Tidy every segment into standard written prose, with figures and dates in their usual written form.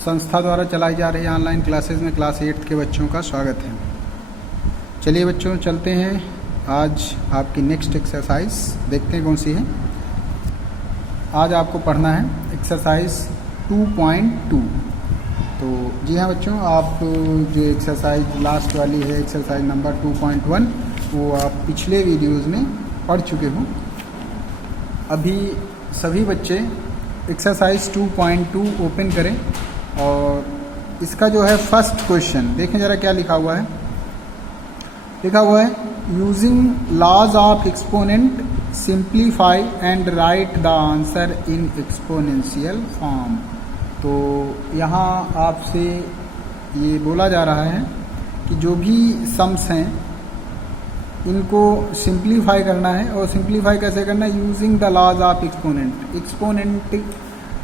संस्था द्वारा चलाई जा रही ऑनलाइन क्लासेज में क्लास 8 के बच्चों का स्वागत है। चलिए बच्चों चलते हैं, आज आपकी नेक्स्ट एक्सरसाइज देखते हैं कौन सी है। आज आपको पढ़ना है एक्सरसाइज 2.2। तो जी हाँ बच्चों, आप जो एक्सरसाइज लास्ट वाली है एक्सरसाइज नंबर 2.1 वो आप पिछले वीडियोज़ में पढ़ चुके हो। अभी सभी बच्चे एक्सरसाइज 2.2 ओपन करें और इसका जो है फर्स्ट क्वेश्चन देखें ज़रा क्या लिखा हुआ है। लिखा हुआ है using laws of exponent simplify and write the answer in exponential form. तो यहाँ आपसे ये बोला जा रहा है कि जो भी सम्स हैं इनको सिंप्लीफाई करना है, और सिंप्लीफाई कैसे करना है, using the laws of exponent. Exponent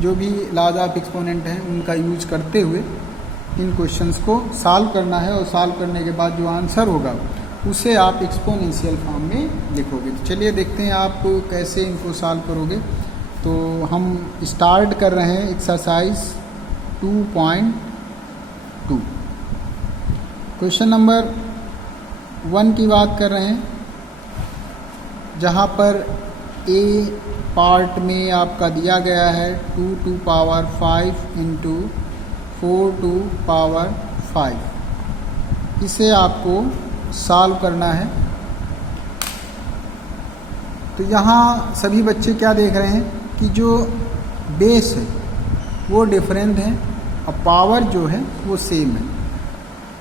जो भी लॉज ऑफ एक्सपोनेंट हैं उनका यूज करते हुए इन क्वेश्चंस को सॉल्व करना है, और सॉल्व करने के बाद जो आंसर होगा उसे आप एक्सपोनेंशियल फॉर्म में लिखोगे। तो चलिए देखते हैं आप कैसे इनको सॉल्व करोगे। तो हम स्टार्ट कर रहे हैं एक्सरसाइज 2.2। क्वेश्चन नंबर 1 की बात कर रहे हैं, जहाँ पर ए पार्ट में आपका दिया गया है 2 to power 5 into 4 to power 5। इसे आपको सॉल्व करना है। तो यहाँ सभी बच्चे क्या देख रहे हैं कि जो बेस है वो डिफरेंट है और पावर जो है वो सेम है।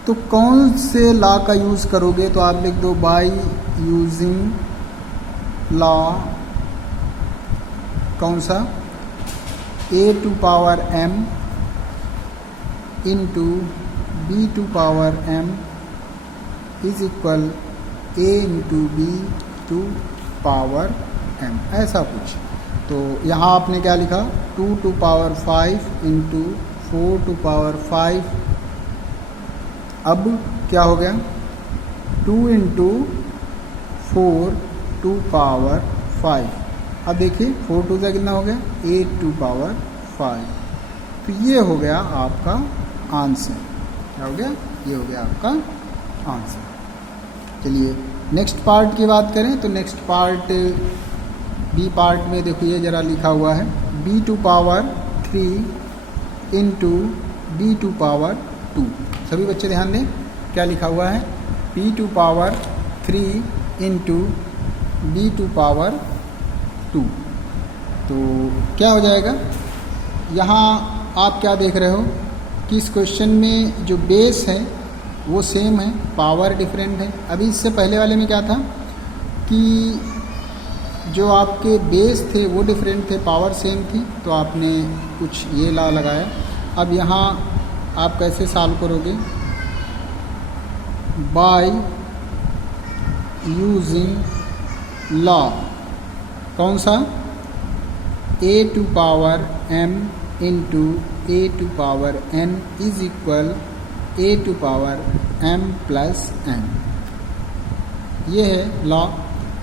तो कौन से लॉ का यूज़ करोगे, तो आप लिख दो बाय यूजिंग लॉ कौन सा, a to power m into b to power m is equal a into b to power m, ऐसा कुछ। तो यहाँ आपने क्या लिखा 2 to power 5 into 4 to power 5। अब क्या हो गया 2 इंटू 4 to पावर 5। अब देखिए 4 2 का कितना हो गया 8 to पावर 5। तो ये हो गया आपका आंसर। क्या हो गया, ये हो गया आपका आंसर। चलिए नेक्स्ट पार्ट की बात करें तो नेक्स्ट पार्ट बी पार्ट में देखिए ज़रा लिखा हुआ है b to power 3 into b to power 2। सभी बच्चे ध्यान दें क्या लिखा हुआ है b to power 3 into b to power 2। तो क्या हो जाएगा, यहाँ आप क्या देख रहे हो कि इस क्वेश्चन में जो बेस है वो सेम है, पावर डिफरेंट है। अभी इससे पहले वाले में क्या था कि जो आपके बेस थे वो डिफरेंट थे, पावर सेम थी, तो आपने कुछ ये लॉ लगाया। अब यहाँ आप कैसे सॉल्व करोगे, बाय यूजिंग लॉ कौन सा, a to power m into a to power n is equal a to power m plus n। ये है लॉ।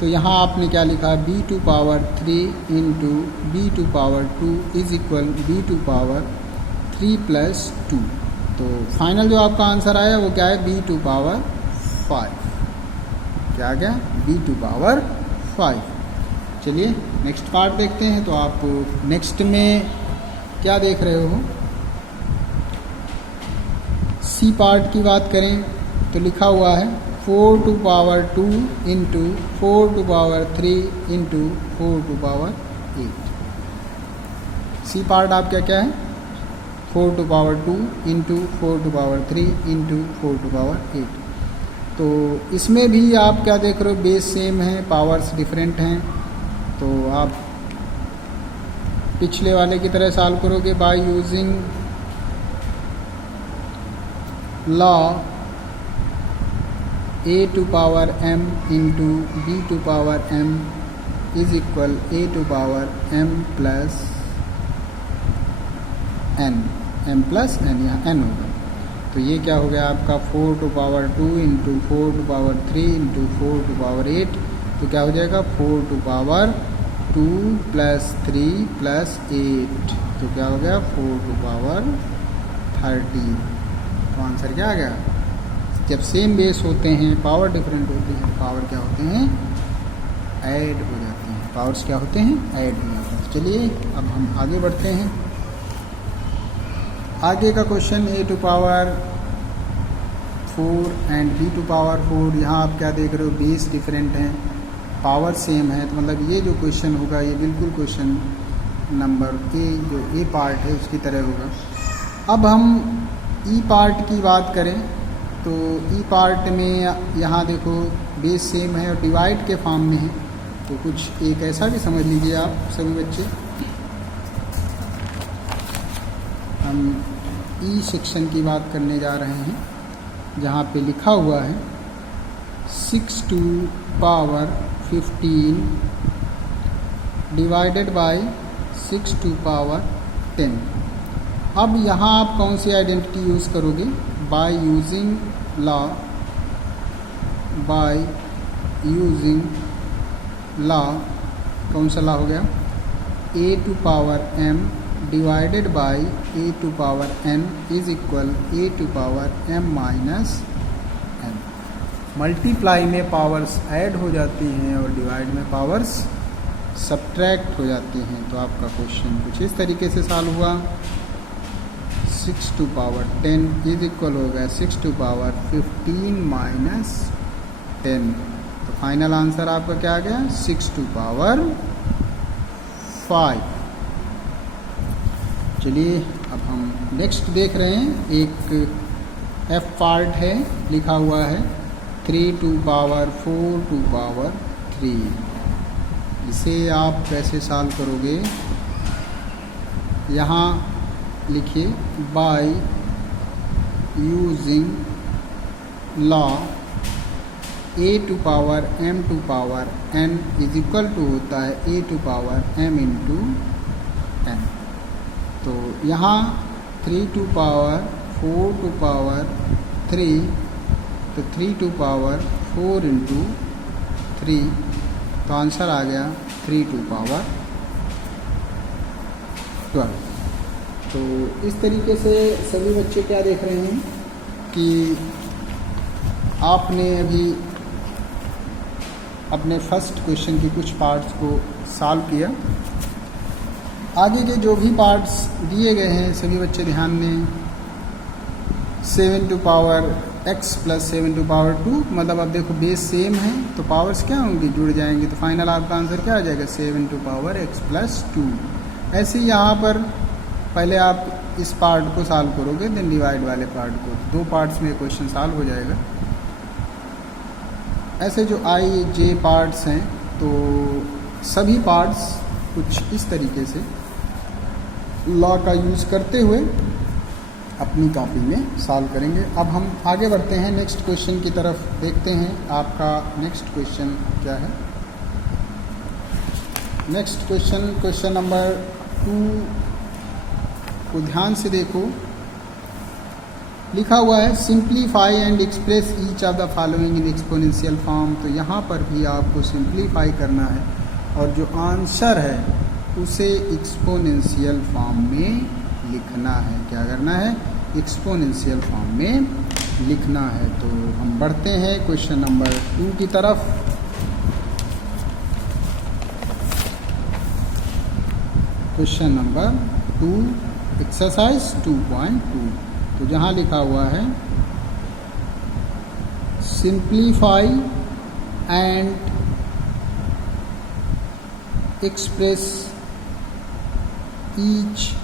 तो यहाँ आपने क्या लिखा b to power 3 into b to power 2 is equal b to power 3 plus 2। तो final जो आपका आंसर आया वो क्या है b to पावर 5। क्या गया b to पावर 5। चलिए नेक्स्ट पार्ट देखते हैं। तो आप नेक्स्ट में क्या देख रहे हो, सी पार्ट की बात करें तो लिखा हुआ है 4 to power 2 into 4 to power 3 into 4 to power 8। C part आपका क्या है 4 to power 2 into 4 to power 3 into 4 to power 8। तो इसमें भी आप क्या देख रहे हो, बेस सेम है, पावर्स डिफरेंट हैं। तो आप पिछले वाले की तरह सॉल्व करोगे by using law a to power m into b to power m is equal a to power m plus n, यहाँ n होगा। तो ये क्या हो गया आपका 4 to power 2 into 4 to power 3 into 4 to power 8। तो क्या हो जाएगा 4 to पावर 2 प्लस 3 प्लस 8। तो क्या हो गया 4 to पावर 13। तो आंसर क्या आ गया? जब सेम बेस होते हैं, पावर डिफरेंट होती है, पावर क्या होते हैं? ऐड हो जाते हैं। पावर्स क्या होते हैं? ऐड हो जाते हैं। चलिए अब हम आगे बढ़ते हैं। आगे का question a to power 4 and b to power 4। यहाँ आप क्या देख रहे हो? बेस डिफरेंट हैं, पावर सेम है, तो मतलब ये जो क्वेश्चन होगा ये बिल्कुल क्वेश्चन नंबर ए जो ए पार्ट है उसकी तरह होगा। अब हम ई पार्ट की बात करें तो ई पार्ट में यहाँ देखो बेस सेम है और डिवाइड के फॉर्म में है, तो कुछ एक ऐसा भी समझ लीजिए आप सभी बच्चे। हम ई सेक्शन की बात करने जा रहे हैं, जहाँ पे लिखा हुआ है 6 to power 15 divided by 6 to power 10। अब यहाँ आप कौन सी आइडेंटिटी यूज़ करोगे? By using law, by using law, कौन सा लॉ हो गया? a to power m divided by a to power n is equal a to power m minus n। Multiply में पावर्स ऐड हो जाती हैं और डिवाइड में पावर्स सब्ट्रैक्ट हो जाती हैं। तो आपका क्वेश्चन कुछ इस तरीके से सॉल्व हुआ। 6 टू पावर 10 इज इक्वल हो गया 6 टू पावर 15 माइनस 10। तो फाइनल आंसर आपका क्या आ गया? 6 टू पावर 5। चलिए अब हम नेक्स्ट देख रहे हैं। एक एफ पार्ट है, लिखा हुआ है 3 टू पावर 4 टू पावर 3। इसे आप कैसे सॉल्व करोगे? यहाँ लिखिए by using law a to power m to power n is equal to होता है a to power m into n। तो यहाँ 3 टू पावर 4 टू पावर 3, तो 3 टू पावर 4 इंटू 3, तो आंसर आ गया 3 टू पावर 12। तो इस तरीके से सभी बच्चे क्या देख रहे हैं कि आपने अभी अपने फर्स्ट क्वेश्चन के कुछ पार्ट्स को सॉल्व किया। आगे के जो भी पार्ट्स दिए गए हैं सभी बच्चे ध्यान दें। 7 to power x plus 7 to power 2, मतलब अब देखो बेस सेम है तो पावर्स क्या होंगी? जुड़ जाएंगे। तो फाइनल आपका आंसर क्या आ जाएगा? 7 टू पावर x प्लस 2। ऐसे ही यहाँ पर पहले आप इस पार्ट को सॉल्व करोगे, देन डिवाइड वाले पार्ट को। 2 पार्ट्स में क्वेश्चन सॉल्व हो जाएगा। ऐसे जो आई जे पार्ट्स हैं तो सभी पार्ट्स कुछ इस तरीके से लॉ का यूज़ करते हुए अपनी कॉपी में सॉल्व करेंगे। अब हम आगे बढ़ते हैं, नेक्स्ट क्वेश्चन की तरफ देखते हैं। आपका नेक्स्ट क्वेश्चन क्या है? नेक्स्ट क्वेश्चन, क्वेश्चन नंबर 2 को ध्यान से देखो। लिखा हुआ है simplify and express each of the following in exponential form. तो यहाँ पर भी आपको सिंप्लीफाई करना है और जो आंसर है उसे एक्सपोनेंशियल फॉर्म में लिखना है। क्या करना है? एक्सपोनेंशियल फॉर्म में लिखना है। तो हम बढ़ते हैं क्वेश्चन नंबर 2 की तरफ। Question number 2 exercise 2.2। तो जहाँ लिखा हुआ है simplify and express each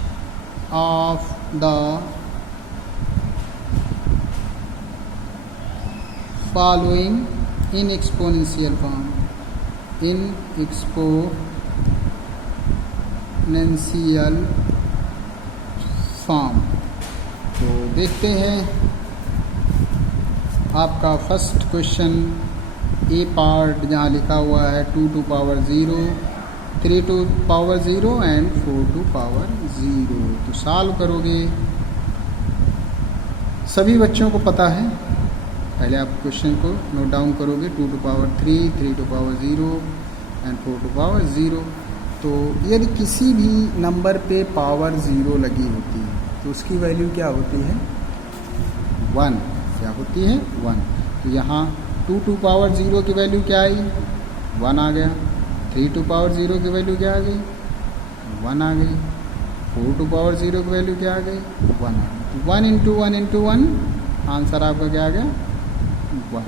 of the following in exponential form, in exponential form। तो देखते हैं आपका फर्स्ट क्वेश्चन ए पार्ट, जहाँ लिखा हुआ है 2 to power 0, 3 to power 0 and 4 to power 0। तो सॉल्व करोगे, सभी बच्चों को पता है। पहले आप क्वेश्चन को नोट डाउन करोगे 2 to power 3, 3 to power 0 and 4 to power 0। तो यदि किसी भी नंबर पे पावर 0 लगी होती है तो उसकी वैल्यू क्या होती है 1, क्या होती है 1। तो यहाँ 2 टू पावर 0 की वैल्यू क्या आई 1 आ गया, 3 टू पावर 0 की वैल्यू क्या आ गई 1 आ गई, 4 टू पावर 0 की वैल्यू क्या आ गई 1 आ गई। तो 1 इंटू 1 इंटू 1 आंसर आपका क्या आ गया 1,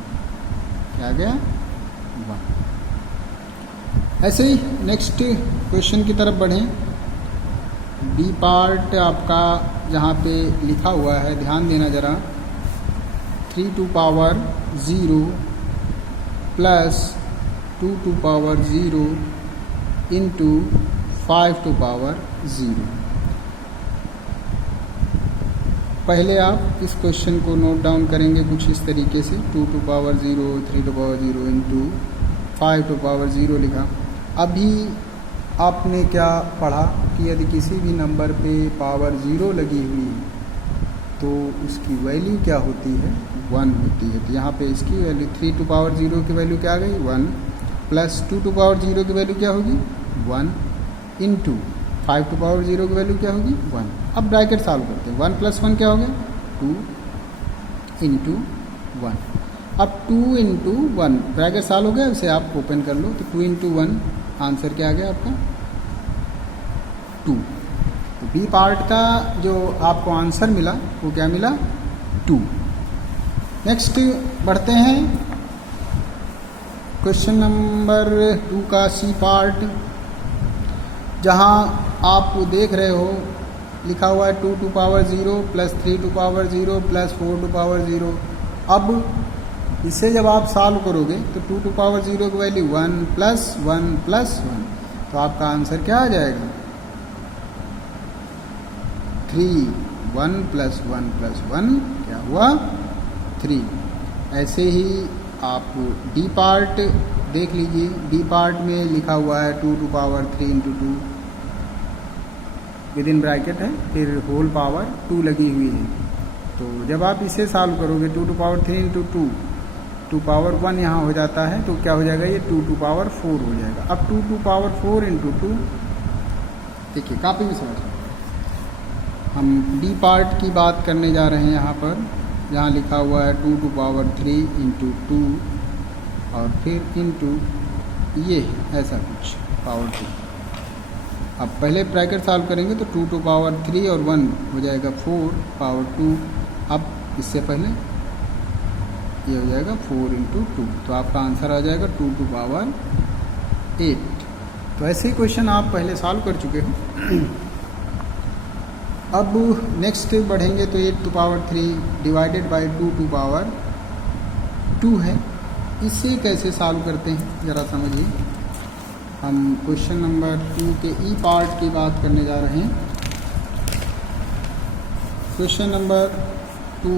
क्या आ गया 1। ऐसे ही नेक्स्ट क्वेश्चन की तरफ बढ़ें। बी पार्ट आपका जहाँ पे लिखा हुआ है ध्यान देना ज़रा, 3 to power 0 plus 2 to power 0 into 5 to power 0। पहले आप इस क्वेश्चन को नोट डाउन करेंगे कुछ इस तरीके से, 2 to power 0, 3 to power 0 into 5 to power 0 लिखा। अभी आपने क्या पढ़ा कि यदि किसी भी नंबर पे पावर 0 लगी हुई है तो उसकी वैल्यू क्या होती है 1 होती है। तो यहाँ पे इसकी वैल्यू 3 टू पावर 0 की वैल्यू क्या आ गई 1, प्लस 2 टू पावर 0 की वैल्यू क्या होगी 1, इंटू 5 टू पावर 0 की वैल्यू क्या होगी 1। अब ब्रैकेट सॉल्व करते हैं, 1 प्लस 1 क्या हो गया 2 इंटू 1। अब 2 इंटू 1 ब्रैकेट सॉल्व हो गया, उसे आप ओपन कर लो। तो 2 इंटू 1 आंसर क्या आ गया आपका 2। तो बी पार्ट का जो आपको आंसर मिला वो क्या मिला 2। नेक्स्ट बढ़ते हैं क्वेश्चन नंबर 2 का सी पार्ट, जहां आप देख रहे हो लिखा हुआ है 2 to power 0 plus 3 to power 0 plus 4 to power 0। अब इसे जब आप सॉल्व करोगे तो 2 टू पावर 0 की वैल्यू 1 प्लस 1 प्लस 1, तो आपका आंसर क्या आ जाएगा 3। 1 प्लस 1 प्लस 1 क्या हुआ 3। ऐसे ही आप डी पार्ट देख लीजिए, डी पार्ट में लिखा हुआ है 2 to power 3 into 2 with in bracket है, फिर होल पावर 2 लगी हुई है। तो जब आप इसे सॉल्व करोगे 2 टू पावर 3 इंटू 2 पावर 1 यहाँ हो जाता है, तो क्या हो जाएगा ये 2 टू पावर 4 हो जाएगा। अब 2 टू पावर 4 इंटू 2, देखिए कापी में समझ हम डी पार्ट की बात करने जा रहे हैं यहाँ पर, जहाँ लिखा हुआ है 2 टू पावर 3 इंटू 2 और फिर इंटू ये ऐसा कुछ पावर 2। अब पहले ब्रैकेट सॉल्व करेंगे तो 2 टू पावर 3 और 1 हो जाएगा 4 पावर 2। अब इससे पहले ये हो जाएगा 4 इंटू 2, तो आपका आंसर आ जाएगा 2 टू पावर 8। तो ऐसे ही क्वेश्चन आप पहले सॉल्व कर चुके हो। अब नेक्स्ट बढ़ेंगे तो 8 to power 3 divided by 2 to power 2 है, इसे कैसे सॉल्व करते हैं ज़रा समझिए। हम क्वेश्चन नंबर 2 के ई पार्ट की बात करने जा रहे हैं। क्वेश्चन नंबर 2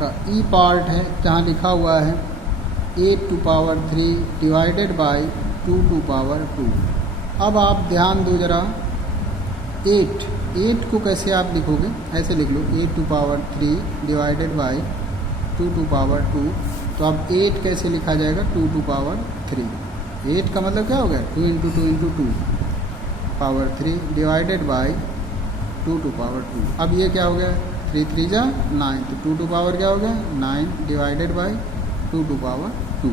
का ई पार्ट है, जहाँ लिखा हुआ है 8 to power 3 divided by 2 to power 2। अब आप ध्यान दो ज़रा, 8 को कैसे आप लिखोगे, ऐसे लिख लो 8 to power 3 divided by 2 to power 2। तो अब 8 कैसे लिखा जाएगा 2 टू पावर 3। 8 का मतलब क्या हो गया 2 into 2 into 2 power 3 divided by 2 to power 2। अब ये क्या हो गया 3 3 जा 9, तो 2 टू पावर क्या हो गया 9 डिवाइडेड बाई 2 टू पावर 2।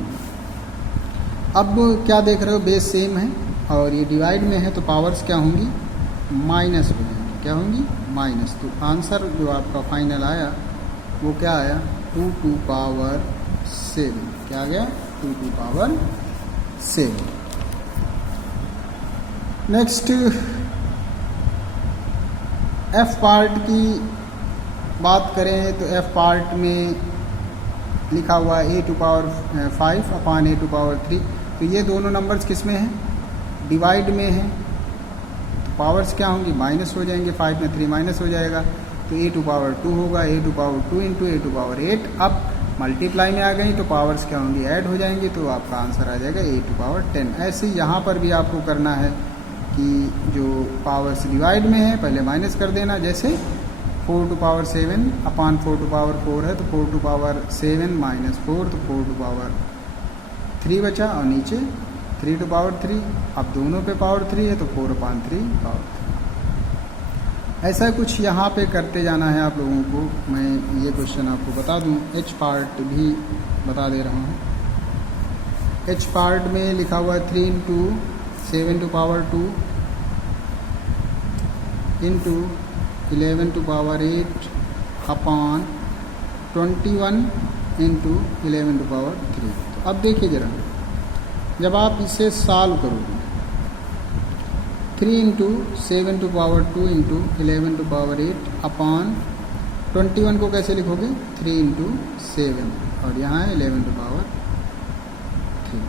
अब क्या देख रहे हो, बेस सेम है और ये डिवाइड में है, तो पावर्स क्या होंगी माइनस हो जाएंगी, क्या होंगी माइनस। तो आंसर जो आपका फाइनल आया वो क्या आया 2 टू पावर 7। क्या आ गया 2 to power 7। Next F part की बात करें तो एफ पार्ट में लिखा हुआ है a to power 5 upon a to power 3। तो ये दोनों नंबर्स किस में हैं डिवाइड में हैं, तो पावर्स क्या होंगी माइनस हो जाएंगे, 5 में 3 माइनस हो जाएगा, तो a टू पावर 2 होगा, a to power 2 into a to power 8। अब मल्टीप्लाई में आ गई तो पावर्स क्या होंगी ऐड हो जाएंगी, तो आपका आंसर आ जाएगा a टू पावर 10। ऐसे ही यहाँ पर भी आपको करना है कि जो पावर्स डिवाइड में है पहले माइनस कर देना, जैसे 4 to power 7 upon 4 to power 4 है, तो 4 टू पावर 7 माइनस 4, तो 4 टू पावर 3 बचा और नीचे 3 टू पावर 3। अब दोनों पे पावर 3 है तो 4 अपॉन 3 पावर 3। ऐसा कुछ यहाँ पे करते जाना है आप लोगों को। मैं ये क्वेश्चन आपको बता दूँ, एच पार्ट भी बता दे रहा हूँ। एच पार्ट में लिखा हुआ है 3 into 7 to power 2 into 11 to power 8 upon 21 into 11 to power 3। तो अब देखिए ज़रा, जब आप इसे सॉल्व करोगे 3 into 7 to power 2 into 11 to power 8 upon 21 को कैसे लिखोगे 3 इंटू 7 और यहाँ है 11 टू पावर 3।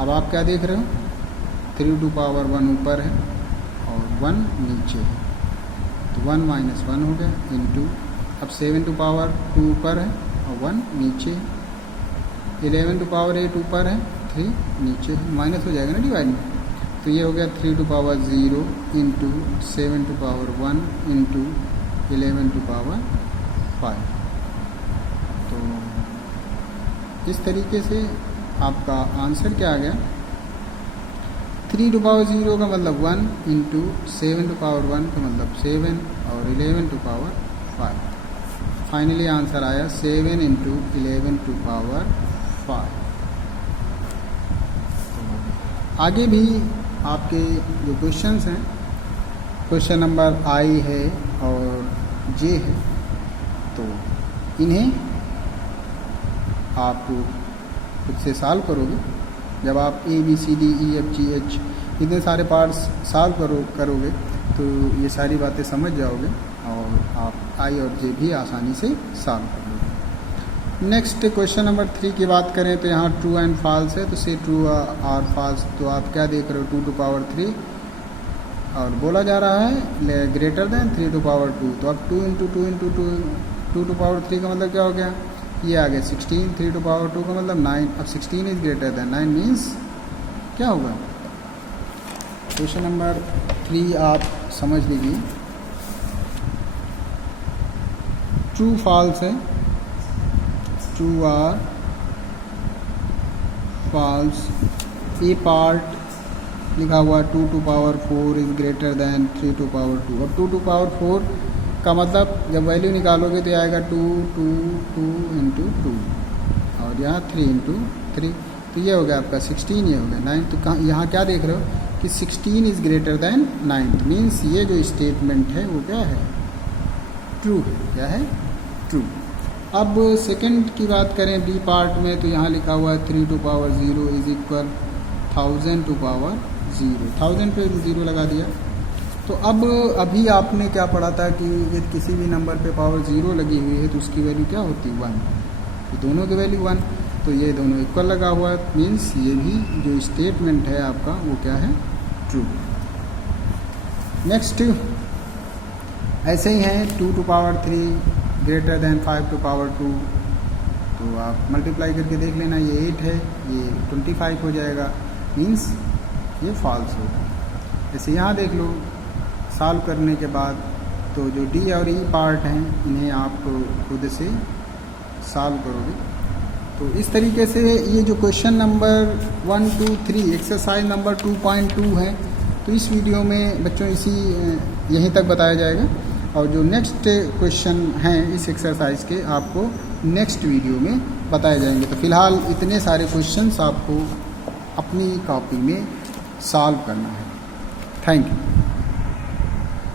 अब आप क्या देख रहे हो, 3 टू पावर 1 ऊपर है और 1 नीचे है, तो 1 माइनस 1 हो गया इंटू, अब 7 टू पावर 2 ऊपर है और 1 नीचे है, 11 टू पावर 8 ऊपर है 3 नीचे है, माइनस हो जाएगा ना डिवाइड में, तो ये हो गया 3 to power 0 into 7 to power 1 into 11 to power 5। तो इस तरीके से आपका आंसर क्या आ गया, 3 टू पावर 0 का मतलब 1 इंटू 7 टू पावर 1 का मतलब 7 और 11 टू पावर 5। फाइनली आंसर आया 7 इंटू 11 टू पावर 5। आगे भी आपके जो क्वेश्चंस हैं, क्वेश्चन नंबर आई है और जे है, तो इन्हें आप खुद से सॉल्व करोगे। जब आप A B C D E F G H इतने सारे पार्ट्स सॉल्व करोगे तो ये सारी बातें समझ जाओगे और आप आई और जे भी आसानी से सॉल्व कर लोगे। नेक्स्ट क्वेश्चन नंबर 3 की बात करें तो यहाँ ट्रू एंड फॉल्स है, तो से ट्रू और फॉल्स। तो आप क्या देख रहे हो, 2 टू पावर 3 और बोला जा रहा है ग्रेटर देन 3 टू पावर 2। तो अब 2 इंटू 2 इंटू 2 टू पावर 3 का मतलब क्या हो गया, ये आ गया 16। 3 टू पावर 2 का मतलब 9। अब 16 इज ग्रेटर देन 9 मीन्स क्या होगा। क्वेश्चन नंबर 3 आप समझ लीजिए, ट्रू फॉल्स है, true or false. A part लिखा हुआ 2 to power 4 is greater than 3 to power 2। अब 2 टू पावर 4 का मतलब जब वैल्यू निकालोगे तो आएगा 2 2 2 इंटू 2 और यहाँ 3 इंटू 3, तो ये हो गया आपका 16, ये हो गया 9। तो यहाँ क्या देख रहे हो कि 16 इज़ ग्रेटर देन 9 मीन्स ये जो स्टेटमेंट है वो क्या है, ट्रू है। क्या है, ट्रू। अब सेकंड की बात करें बी पार्ट में, तो यहाँ लिखा हुआ है 3 to power 0 is equal 1000 to power 0। 1000 पे 0 लगा दिया। तो अब अभी आपने क्या पढ़ा था कि यदि किसी भी नंबर पे पावर 0 लगी हुई है तो उसकी वैल्यू क्या होती है, 1। तो दोनों की वैल्यू 1, तो ये दोनों इक्वल लगा हुआ है मीन्स ये भी जो स्टेटमेंट है आपका वो क्या है, ट्रू। नेक्स्ट ऐसे ही है 2 to power 3 greater than 5 to power 2। तो आप मल्टीप्लाई करके देख लेना, ये 8 है, ये 25 हो जाएगा मीन्स ये फॉल्स होगा। जैसे यहाँ देख लो, सॉल्व करने के बाद तो जो डी और ई पार्ट हैं इन्हें आप खुद से सॉल्व करोगे। तो इस तरीके से ये जो क्वेश्चन नंबर 1 2 3 एक्सरसाइज नंबर 2.2 है, तो इस वीडियो में बच्चों यहीं तक बताया जाएगा और जो नेक्स्ट क्वेश्चन हैं इस एक्सरसाइज के आपको नेक्स्ट वीडियो में बताए जाएंगे। तो फिलहाल इतने सारे क्वेश्चंस आपको अपनी कॉपी में सॉल्व करना है। Thank you.